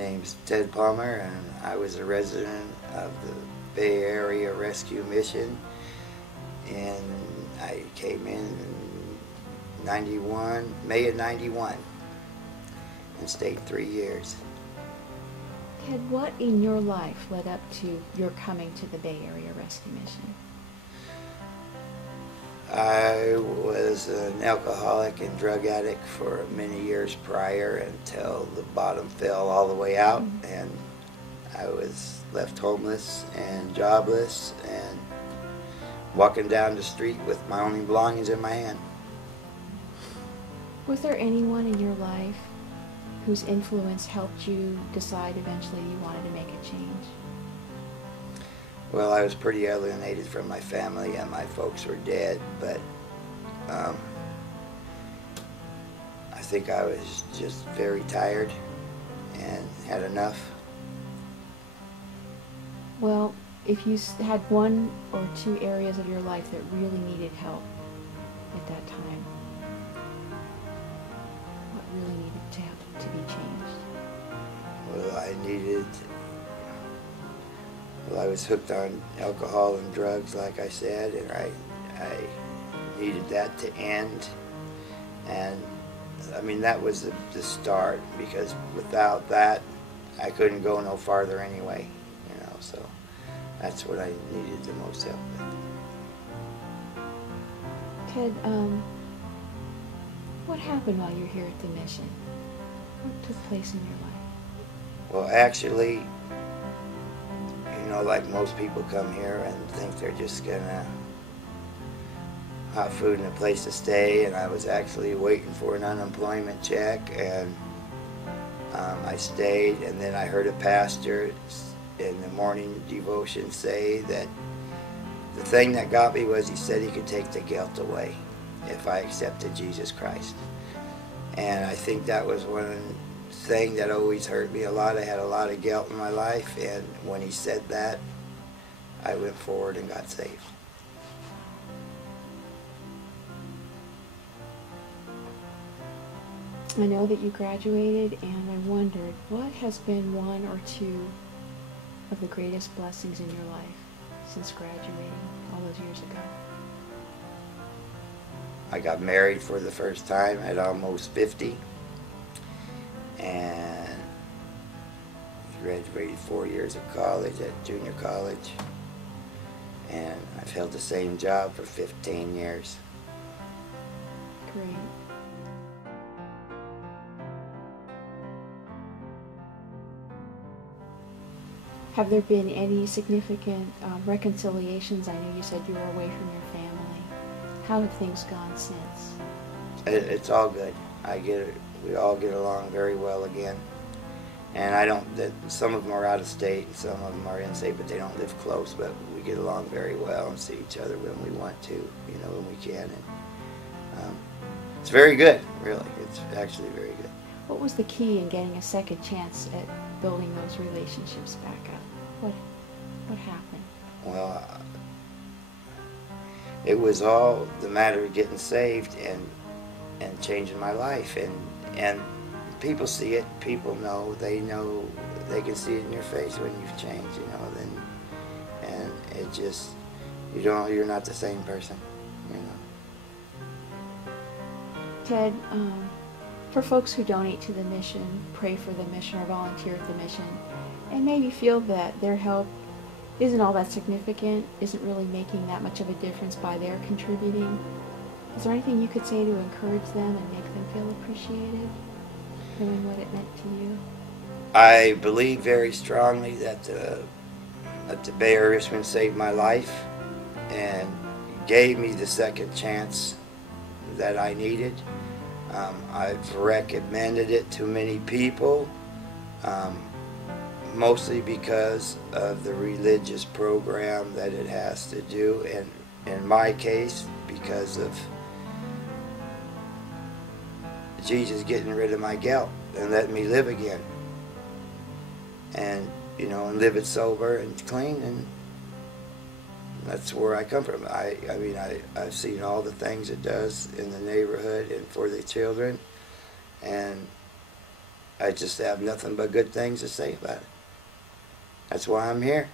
name's Ted Palmer, and I was a resident of the Bay Area Rescue Mission, and I came in 91, May of 91, and stayed 3 years. Ted, what in your life led up to your coming to the Bay Area Rescue Mission? I was an alcoholic and drug addict for many years prior until the bottom fell all the way out, and I was left homeless and jobless and walking down the street with my only belongings in my hand. Was there anyone in your life whose influence helped you decide eventually you wanted to make a change? Well, I was pretty alienated from my family, and my folks were dead, but I think I was just very tired and had enough. Well, if you had one or two areas of your life that really needed help at that time, what really needed to be changed? Well, I was hooked on alcohol and drugs, like I said, and I needed that to end. And I mean, that was the start, because without that, I couldn't go no farther anyway, you know, so that's what I needed the most help with. Ted, what happened while you were here at the mission? What took place in your life? Well, actually, you know, like most people come here and think they're just gonna have food and a place to stay, and I was actually waiting for an unemployment check, and I stayed, and then I heard a pastor in the morning devotion say that the thing that got me was he said he could take the guilt away if I accepted Jesus Christ. And I think that was one thing that always hurt me a lot. I had a lot of guilt in my life, and when he said that, I went forward and got saved. I know that you graduated, and I wondered, what has been one or two of the greatest blessings in your life since graduating all those years ago? I got married for the first time at almost 50, and graduated 4 years of college at junior college, and I've held the same job for 15 years. Great. Have there been any significant reconciliations? I know you said you were away from your family. How have things gone since? It's all good. We all get along very well again. And some of them are out of state, and some of them are in state, but they don't live close, but we get along very well and see each other when we want to, you know, when we can. And it's very good, really. It's actually very good. What was the key in getting a second chance at building those relationships back up? What happened? Well, it was all the matter of getting saved and changing my life, and people see it, people know, they can see it in your face when you've changed, you know, and it just, you're not the same person, you know. Ted, for folks who donate to the mission, pray for the mission, or volunteer at the mission, and maybe feel that their help isn't all that significant, isn't really making that much of a difference by their contributing, is there anything you could say to encourage them and make them feel appreciated, knowing what it meant to you? I believe very strongly that the Bay Area Rescue saved my life and gave me the second chance that I needed. I've recommended it to many people, mostly because of the religious program that it has to do, and in my case, because of Jesus getting rid of my guilt and letting me live again, and you know, and live it sober and clean, and that's where I come from. I mean, I've seen all the things it does in the neighborhood and for the children, and I just have nothing but good things to say about it. That's why I'm here.